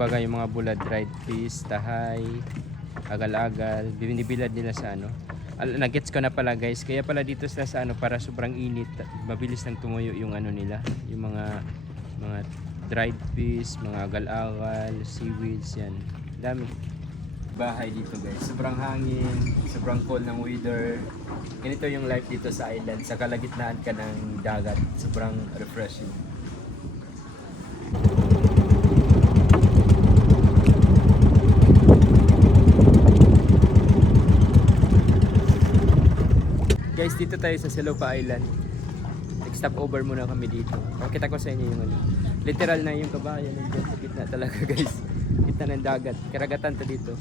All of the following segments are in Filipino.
kumbaga yung mga bulad, dried fish, tahay, agal-agal, binibilad nila sa ano. Nagets ko na pala guys, kaya pala dito sila sa ano, para sobrang init, mabilis nang tumuyo yung ano nila, yung mga dried fish, mga agal-agal, seaweeds, yan. Dami. Bahay dito guys, sobrang hangin, sobrang cold ng weather. Ganito yung life dito sa island, sa kalagitnaan ka ng dagat, sobrang refreshing. Guys, dito tayo sa Silopa Island. Nag-stop over muna kami dito. Pakita ko sa inyo yung ano. Literal na yung kabayan nandiyan sa gitna talaga guys. Gitna ng dagat. Karagatan to dito.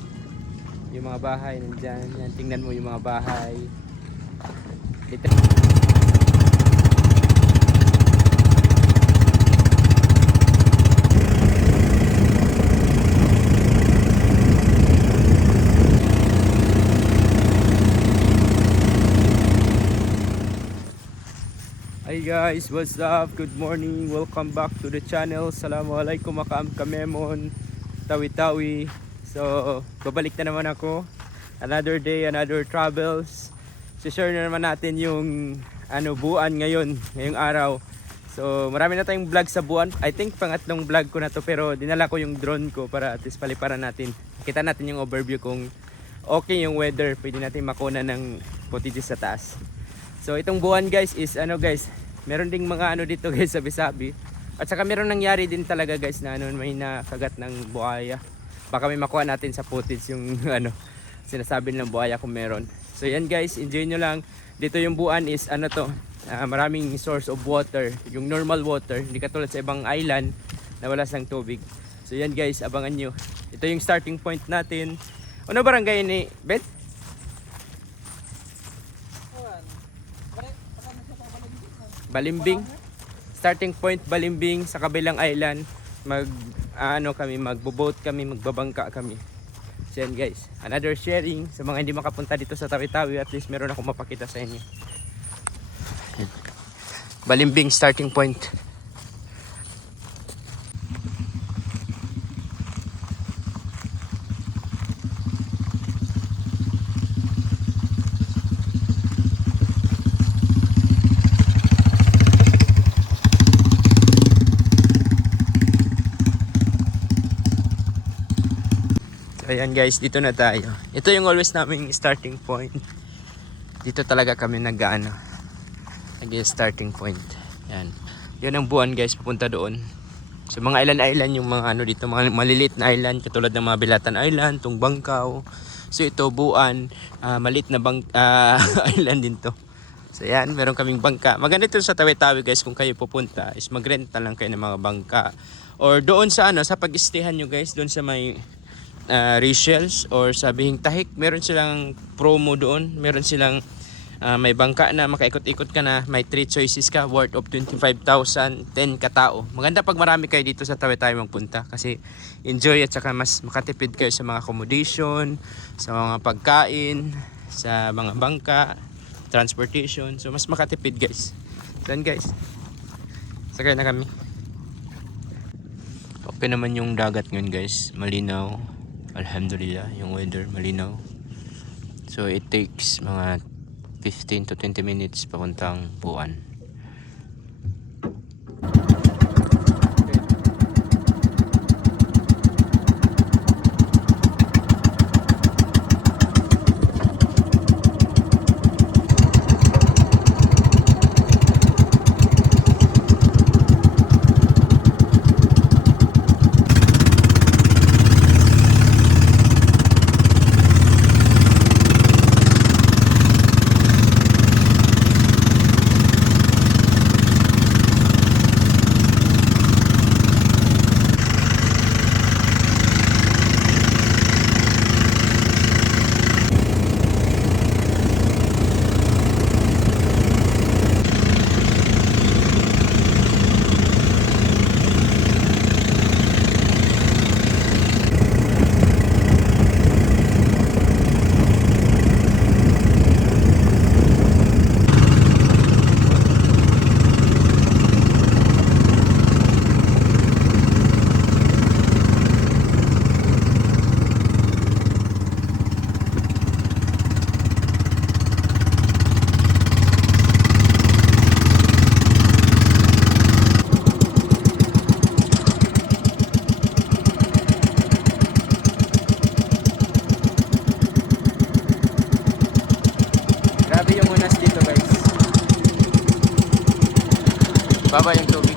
Yung mga bahay nandiyan. Yan, tingnan mo yung mga bahay. Literal. Hi guys, what's up? Good morning. Welcome back to the channel. Assalamualaikum makaam kamemon. Tawi-tawi. So, babalik na naman ako. Another day, another travels. Si-share na naman natin yung buwan ngayong araw. So, marami na tayong vlog sa buwan. I think pangatlong vlog ko na to, pero dinala ko yung drone ko para at least paliparan natin. Kita natin yung overview kung okay yung weather. Pwede natin makuna ng footage sa taas. So itong buwan guys is meron ding mga dito guys sabi-sabi. At saka meron nangyari din talaga guys na may nakagat ng buhaya. Baka may makuha natin sa footage yung sinasabi ng buhaya kung meron. So yan guys, enjoy nyo lang. Dito yung buwan is maraming source of water, yung normal water, hindi katulad sa ibang island na wala sang tubig. So yan guys, abangan nyo. Ito yung starting point natin. Ano barangay ni Bet? Balimbing. Starting point Balimbing sa kabilang island. Magbo-boat kami, magbabangka kami. So yan guys, another sharing sa mga hindi makapunta dito sa Tawi-Tawi, at least meron akong mapakita sa inyo. Balimbing starting point. Ayan guys, dito na tayo. Ito yung always naming starting point. Dito talaga kami starting point. Ayan. Yan ang buwan guys, pupunta doon. So mga island yung mga dito, mga maliliit na island katulad ng mga Bilatan Island, Tungbangkaw. So ito buwan, maliit na island din to. So yan, meron kaming bangka. Maganda ito sa Tawi-Tawi guys, kung kayo pupunta is mag-rent na lang kayo ng mga bangka. Or doon sa sa pag-stayhan nyo guys, doon sa may reshells or sa Bihing Tahik, meron silang promo doon. Meron silang may bangka na makaikot-ikot ka na, may 3 choices ka worth of 25,000, 10 katao. Maganda pag marami kayo dito sa Tawi-Tawi magpunta kasi enjoy at saka mas makatipid kayo sa mga accommodation, sa mga pagkain, sa mga bangka, transportation. So mas makatipid guys. Then guys, sakay na kami. Okay naman yung dagat ngayon guys, malinaw. Alhamdulillah, yung weather malinaw. So it takes mga 15 to 20 minutes papuntang buwan. Baba yung tubig.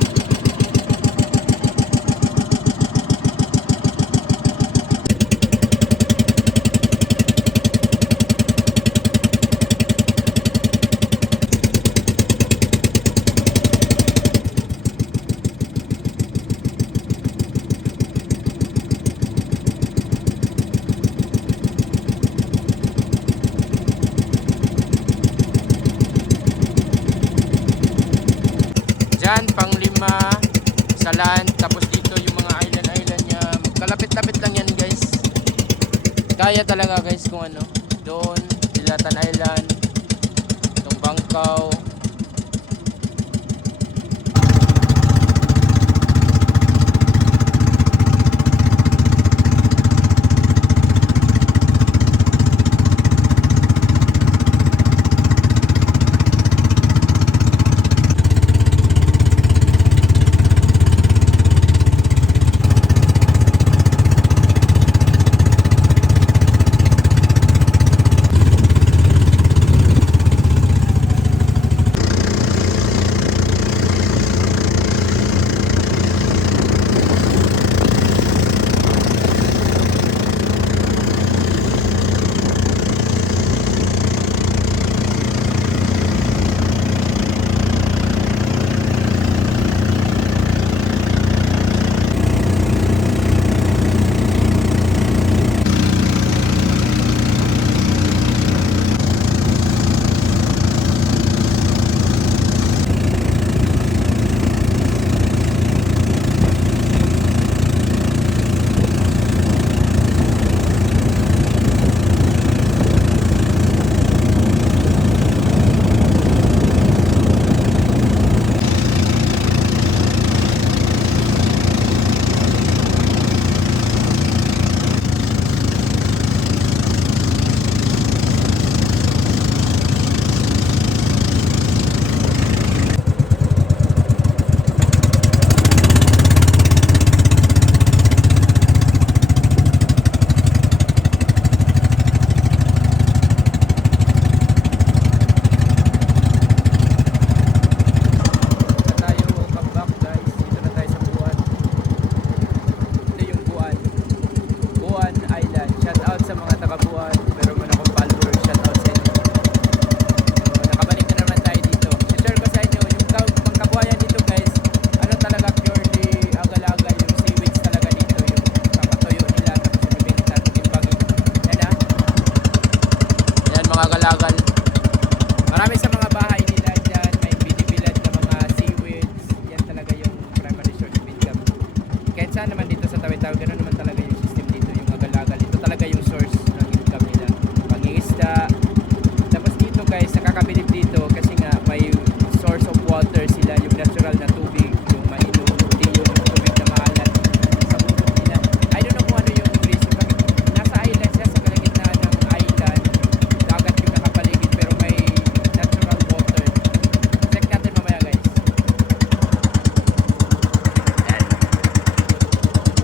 Diyan, Panglima, Salan, tapos dito yung mga island niya. Kalapit-lapit lang yan guys. Kaya talaga guys kung ano. Doon, Dilatan Island, itong Bangkaw.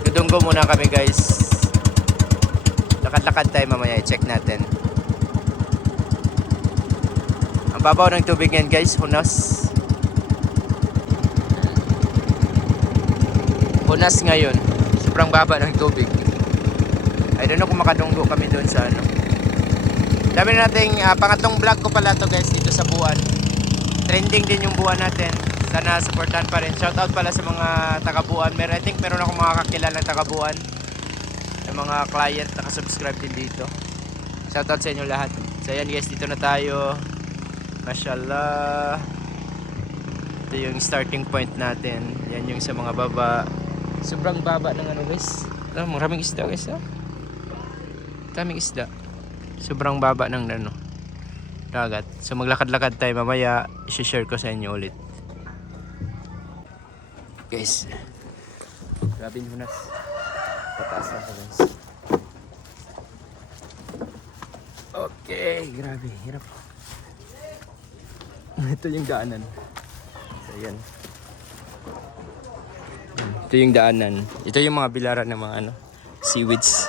Dudunggo muna kami guys. Lakad-lakad tayo mamaya, i-check natin. Ang babaw ng tubig yan guys, hunas. Hunas ngayon. Sobrang baba ng tubig. I don't know kung makadunggo kami doon sa ano. Dami na nating pangatlong vlog ko pala to guys dito sa Buwan. Trending din yung Buwan natin. Sana supportan pa rin. Shoutout pala sa mga taga-Buwan. I think meron akong mga kakilalang taga-Buwan. Yung mga client nakasubscribe din dito. Shoutout sa inyo lahat. So yan guys, dito na tayo. Mashallah. Ito yung starting point natin. Yan yung sa mga baba. Sobrang baba ng ano guys. Maraming isda guys ha. Daming isda. Sobrang baba ng ano, dagat. So maglakad-lakad tayo mamaya. I-share ko sa inyo ulit. Guys, grabe yung hunas. Pataas na ko guys. Okay, grabe, hirap. Ito yung daanan. So yan. Ito yung daanan. Ito yung mga bilaran ng mga ano, seaweeds.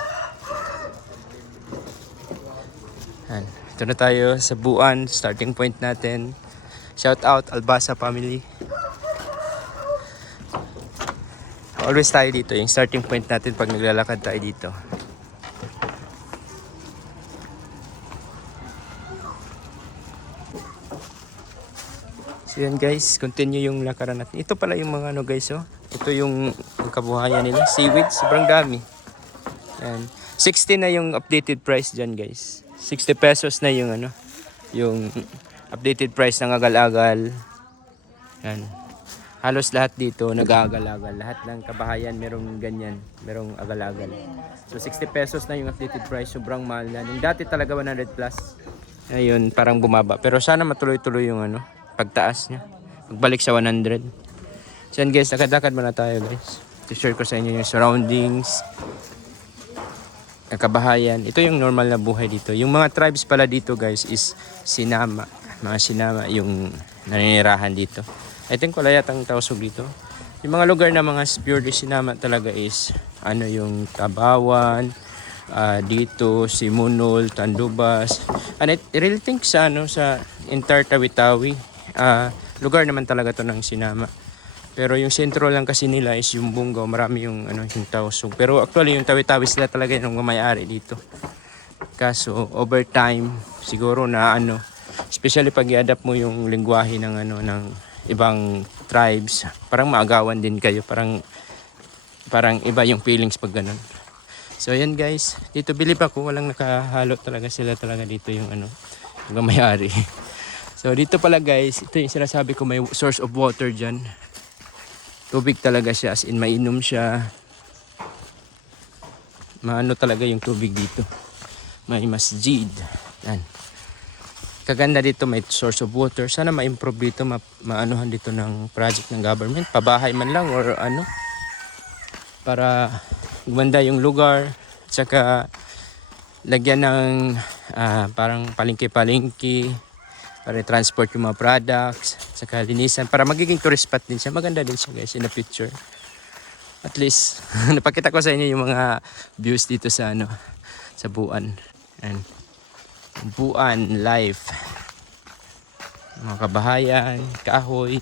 Yan. Ito na tayo sa Buwan, starting point natin. Shout out Albasa family. Always tayo dito, yung starting point natin pag naglalakad tayo dito. So yan guys, continue yung lakaran natin. Ito pala yung mga ano guys, oh. Ito yung kabuhayan nila, seaweed, sobrang dami. Yan. 60 na yung updated price dyan guys. 60 pesos na yung ano, yung updated price ng agal-agal. Yan. Halos lahat dito nag-aagal-agal. Lahat ng kabahayan merong ganyan, merong agal-agal. So 60 pesos na yung updated price, sobrang mahal na. Yung dati talaga 100 plus. Ngayon parang bumaba. Pero sana matuloy-tuloy yung ano, pagtaas niya. Magbalik sa 100. So yan guys, lakad-lakad muna tayo guys. To-share ko sa inyo yung surroundings. Ang kabahayan. Ito yung normal na buhay dito. Yung mga tribes pala dito guys is Sinama. Mga Sinama yung naninirahan dito. I think wala yatang Tausug dito. Yung mga lugar na mga purely Sinama talaga is ano yung Tabawan, dito Simunol, Tandubas. And I really think sa ano sa entire Tawi-Tawi. Lugar naman talaga to ng Sinama. Pero yung sentro lang kasi nila is yung Bungaw, marami yung ano yung Tausug. Pero actually yung Tawi-Tawi sila talaga yung may-ari dito. Kaso over time siguro na ano, especially pag i-adapt mo yung lengguwahe ng ano ng ibang tribes, parang maagawan din kayo, parang iba yung feelings pag ganun. So yan guys, dito bilib ako, walang nakahalo talaga, sila talaga dito yung ano, yung may-ari. So dito pala guys, ito yung sinasabi ko, may source of water dyan. Tubig talaga siya, as in mainom siya. Maano talaga yung tubig dito. May masjid. Yan. Kaganda dito, may source of water. Sana ma-improve dito, maanuhan dito ng project ng government. Pabahay man lang or ano. Para gumanda yung lugar. Tsaka lagyan ng parang palengke-palengke. Para transport yung mga products, saka linisan, para magiging tourist spot din siya. Maganda din siya guys in the picture. At least napakita ko sa inyo yung mga views dito sa ano, sa Buan. And Buan life. Mga kabahayan, kahoy.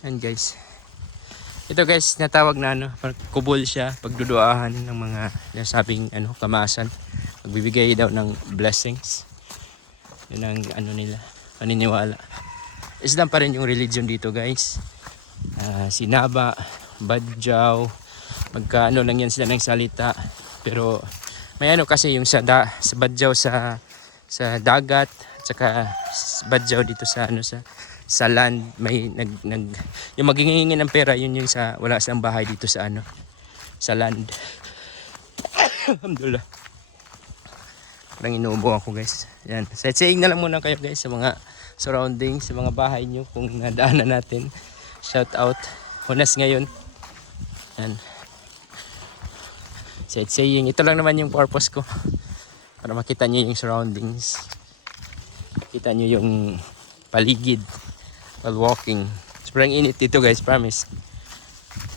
And guys. Ito guys, natawag na ano, kubol siya, pagduduahan ng mga nasabing ano, kamasan. Magbibigay daw ng blessings. Yun ang ano nila, paniniwala. Islam pa rin yung religion dito guys. Sinaba, Badjaw, magkaano lang yan sila ng salita. Pero may ano kasi yung sa Badjaw sa dagat, at saka Badjaw dito sa ano sa land, may yung maghihingi ng pera, yun yung sa wala silang bahay dito sa ano, sa land. Alhamdulillah. Parang inuubo ako guys. Yan. Sightseeing na lang muna kayo guys sa mga surroundings, sa mga bahay nyo kung nadaanan natin. Shout out. Hunas ngayon. Yan. Sightseeing. Ito lang naman yung purpose ko. Para makita nyo yung surroundings. Kita nyo yung paligid while walking. Sobrang init dito guys, promise.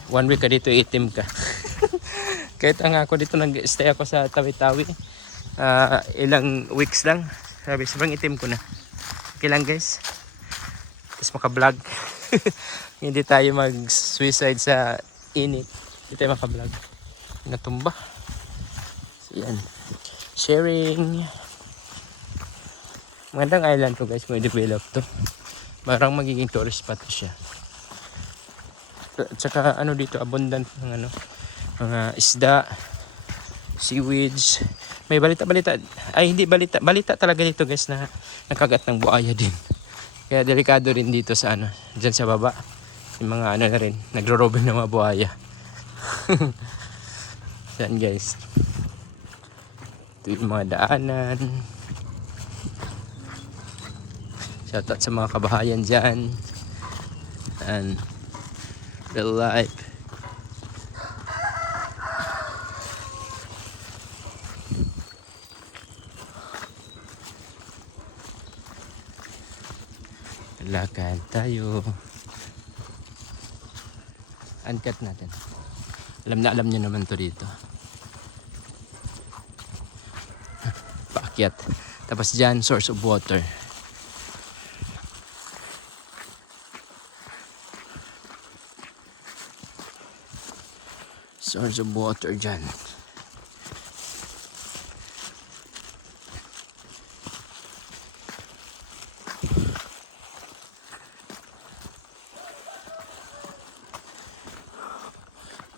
1 week ka dito, itim ka. Kahit ang ako dito nag-stay ako sa Tawi-Tawi. Ilang weeks lang, sabi sobrang itim ko na. Okay lang guys, tapos maka-vlog. Hindi tayo mag-suicide sa init, hindi tayo maka-vlog. Natumba. So yan, sharing. Magandang island to guys, may develop to. Parang magiging tourist spot siya. At saka ano dito, abundant ng ano, mga isda, seaweeds. May balita, ay hindi balita talaga dito guys na nakagat ng buaya din. Kaya delikado rin dito sa ano, dyan sa baba. Yung mga ano na rin, nagro-robing ng mga buaya. Yan guys. Ito yung mga daanan. Shoutout sa mga kabahayan dyan. And real life. Lakad tayo. Uncut natin. Alam nyo naman to dito. Paakyat. Tapos dyan, source of water. Source of water dyan.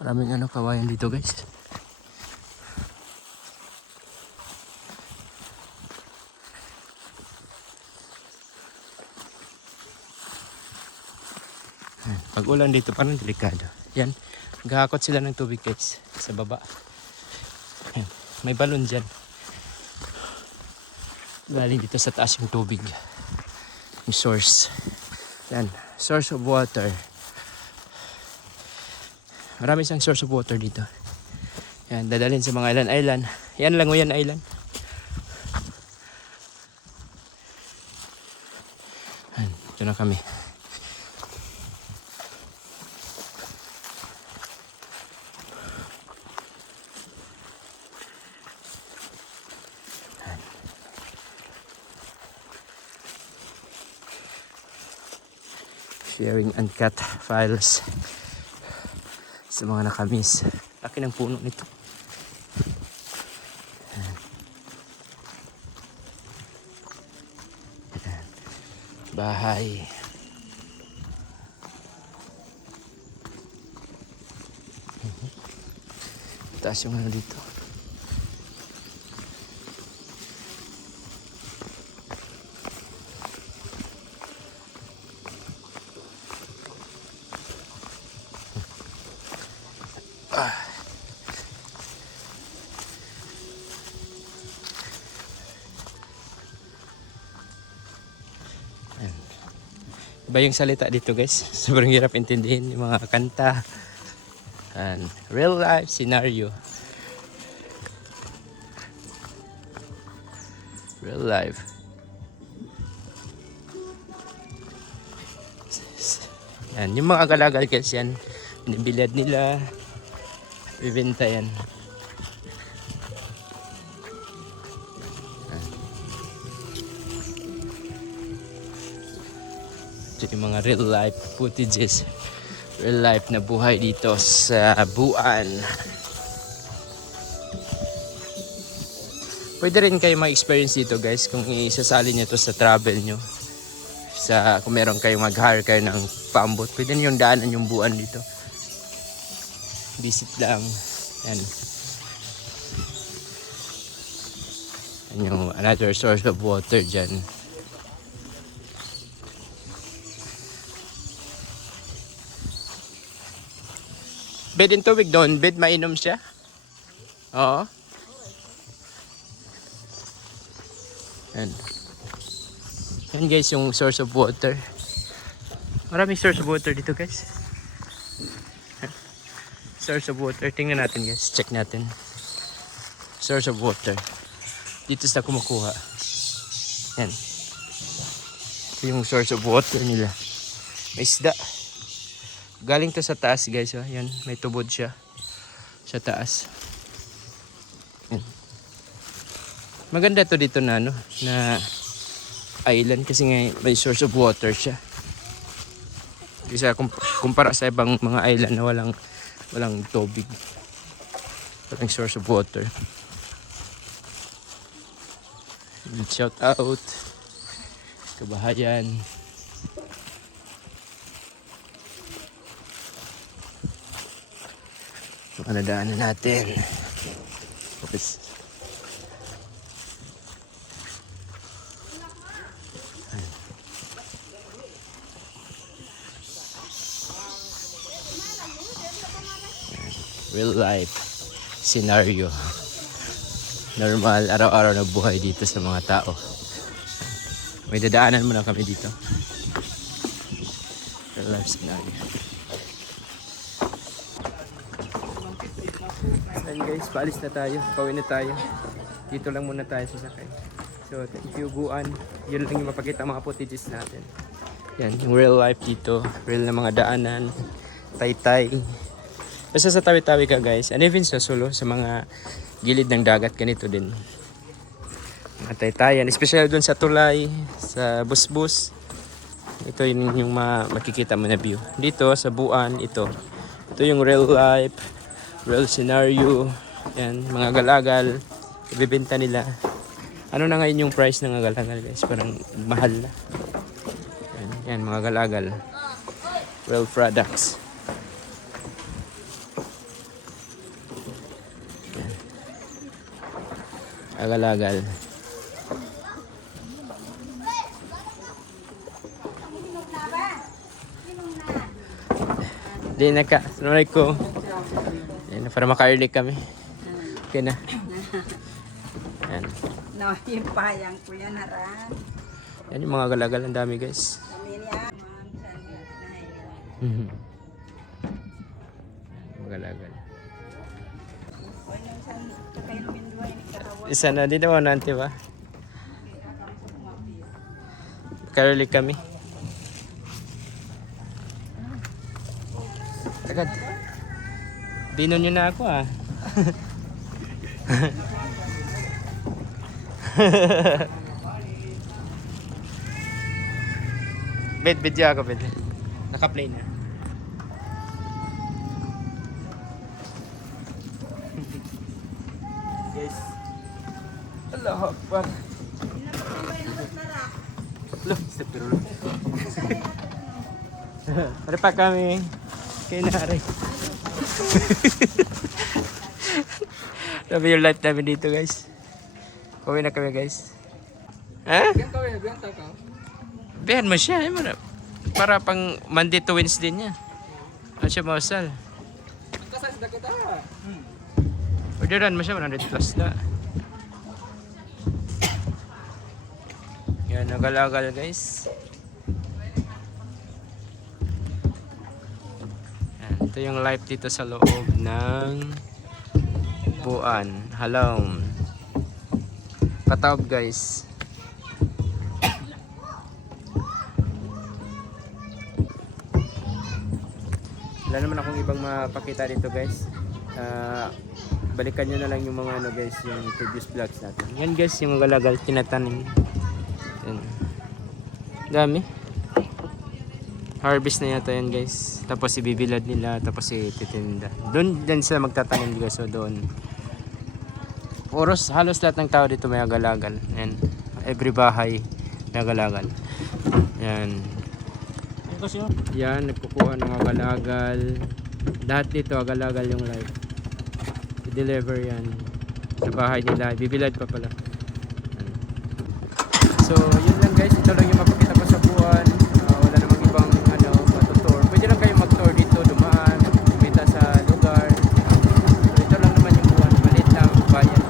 Maraming kawayan dito guys. Pag ulan dito parang delikado. Yan, gahakot sila ng tubig guys sa baba. Yan. May balon dyan. Galing dito sa taas yung tubig. Yung source. Yan, source of water. Marami siyang source of water dito. Yan, dadalhin sa mga island. Yan lang yan island. Yan, ito na kami. Sharing uncut files sa mga nakamiss. Laki ng puno nito. Bahay. Taas yung dito. Iba yung salita dito guys. Sobrang hirap intindihin yung mga kanta. And real life scenario. Real life. Yan, yung mga galagal guys yan. Binibilad nila. Bibenta yan. Ito yung mga real life footages. Real life na buhay dito sa Buan. Pwede rin kayo ma-experience dito guys kung isasali nyo to sa travel nyo. Kung meron kayo mag-hire kayo ng paambot, pwede nyo yung daanan yung Buan dito. Visit lang. Yan. Yan yung another source of water dyan. Bed in tubig doon. Bed mainom siya. Oo. Yan. Yan guys yung source of water. Maraming source of water dito guys. Source of water. Tingnan natin guys. Check natin. Source of water. Dito sa kumukuha. Yan. Ito yung source of water nila. May isda. Galing to sa taas guys. Oh. Yan. May tubod siya. Sa taas. Yan. Maganda to dito na na island kasi nga may source of water siya. Kasi kumpara sa ibang mga island na walang tubig. Walang source of water. Shout out kabahayan. Nadaanan natin. Oops. Real life scenario. Normal araw-araw na buhay dito sa mga tao. May dadaanan muna kami dito. Real life scenario. And guys, paalis na tayo. Pauwi na tayo. Dito lang muna tayo sasakay. So, thank you Buan. Yun lang yung mapakita mga footages natin. Yan, yung real life dito. Real na mga daanan. Taytay. Basta sa tawi-tawi ka guys. And even sa Sulu, sa mga gilid ng dagat, ganito din. Mga taytayan. Especially dun sa tulay, sa busbus. Ito yung makikita mo na view. Dito sa Buan, ito. Ito yung real life real scenario. Yan, mga galagal. Ibibenta nila. Ano na ngayon yung price ng mga galagal guys? Parang mahal na. Yan, mga galagal. Real products. Yan. Mga galagal. Di na ka. Assalamualaikum. Yan, para maka-early kami. Okay na. Yan. No, yung payang ko yan, haran. Yan yung mga galagal. Ang dami guys. Kami niya. Mga galagal. Isa. Isa na. Di naman nanti ba? Maka-early kami. Agad. Binon nyo na ako ah. Video ako, bed. Naka-play na. Guys. Allahu Akbar. Loh, astagfirullah. Ada pa kami. Kaya nari. Sabi yung life namin dito guys. Kuwi na kami guys. Ha? Bihan mo siya. Para pang Monday to Wednesday niya. Ano siya mausal? Orderan mo siya 100 plus na. Yan, nagalagal guys. Ito yung life dito sa loob ng Buan, Halong. Kataob guys. Wala naman akong ibang mapakita dito guys. Balikan nyo na lang yung mga ano guys, yung previous vlogs natin. Yan guys, yung galagal tinatanim. Yan. Dami. Harvest na yata yan guys. Tapos ibibilad nila, tapos ititinda. Doon din sila magtatanim guys. So doon. Halos lahat ng tao dito may agalagal. Yan. Every bahay may agalagal. Yan. Yan, nagkukuha ng agalagal. Lahat dito agalagal yung live. I-deliver yan sa bahay nila. Ibibilad pa pala. Yan. So yun lang guys. Ito lang yung mapakita ko sa Buan. Wala namang ibang matutour. Pwede lang kayo mag-tour dito, dumaan, kumita sa lugar. So, ito lang naman yung Buan, maliit lang bayan.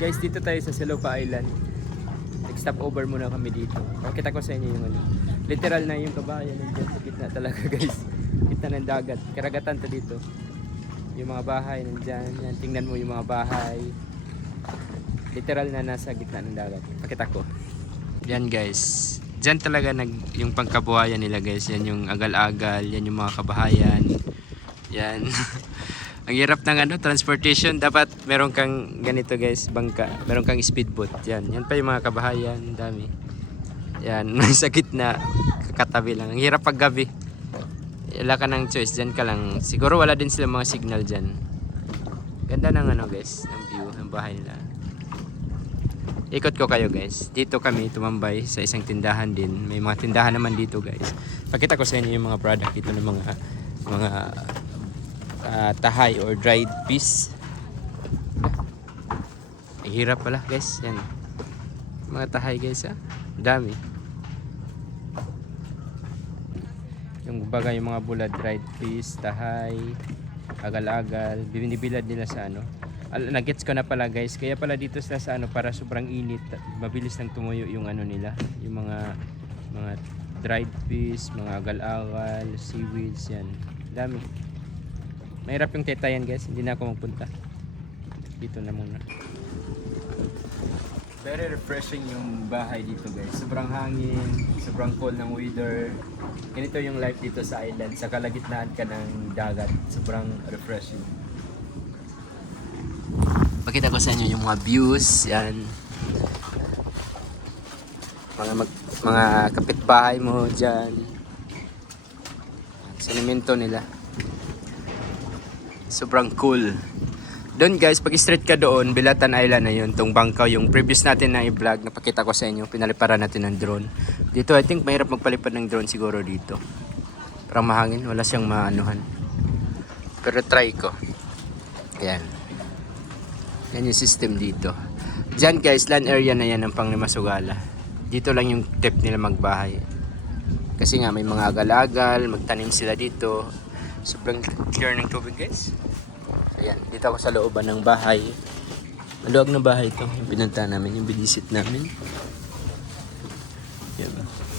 Guys, dito tayo sa Silopa Island. Nag-stop over muna kami dito. Pakita ko sa inyo yung ano. Literal na yung kabahayan nandiyan sa gitna talaga guys. Gitna ng dagat. Karagatan to dito. Yung mga bahay nandiyan. Yan, tingnan mo yung mga bahay. Literal na nasa gitna ng dagat. Pakita ko. Yan guys. Diyan talaga yung pangkabuhayan nila guys. Yan yung agal-agal. Yan yung mga kabahayan. Yan. Ang hirap ng ano, transportation. Dapat meron kang ganito guys, bangka. Meron kang speedboat. Yan. Yan pa yung mga kabahayan. Dami. Yan. Sa gitna. Kakatabi lang. Ang hirap pag gabi. Wala ka ng choice. Diyan ka lang. Siguro wala din sila mga signal dyan. Ganda ng ano guys. Ng view. Ng bahay nila. Ikot ko kayo guys. Dito kami tumambay sa isang tindahan din. May mga tindahan naman dito guys. Pakita ko sa inyo yung mga product dito ng mga tahay or dried fish. Ay, hirap pala guys. Yan. Mga tahay guys ha. Dami. Yung baga yung mga bulad dried fish, tahay, agal-agal. Binibilad nila sa ano. Nagets ko na pala guys. Kaya pala dito sila sa ano para sobrang init. Mabilis nang tumuyo yung ano nila. Yung mga dried fish, mga agal-agal, seaweeds yan. Dami. Mahirap yung tetayan guys. Hindi na ako magpunta. Dito na muna. Very refreshing yung bahay dito guys. Sobrang hangin, sobrang cold ng weather. Ganito yung life dito sa island. Sa kalagitnaan ka ng dagat. Sobrang refreshing. Pakita ko sa inyo yung mga views. Yan. Mga kapitbahay mo dyan. Sinimento nila. Sobrang cool. Doon guys, pag straight ka doon, Bilatan Island na yun. Tong Bangkaw, yung previous natin na i-vlog, napakita ko sa inyo. Pinaliparan natin ng drone. Dito, I think mahirap magpalipad ng drone siguro dito. Parang mahangin, wala siyang maanuhan. Pero try ko. Ayan. Yan yung system dito. Diyan guys, land area na yan ng Panglimasugala. Dito lang yung tip nila magbahay. Kasi nga may mga agal-agal, magtanim sila dito. Sobrang clear ng tubig guys. Ayan, dito ako sa looban ng bahay. Maluwag na bahay ito. Yung pinunta namin, yung binisit namin. Yan,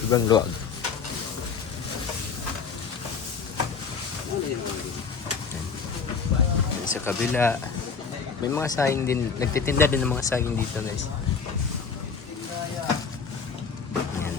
sobrang luwag. Yan, sa kabila. May mga saying din, nagtitinda din ng mga saying dito guys. Ayan.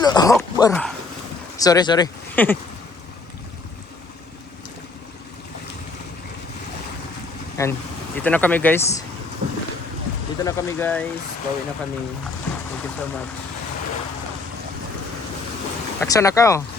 Allahu Akbar. Sorry. And dito na kami guys. Bawi na kami. Thank you so much. Action na ka oh.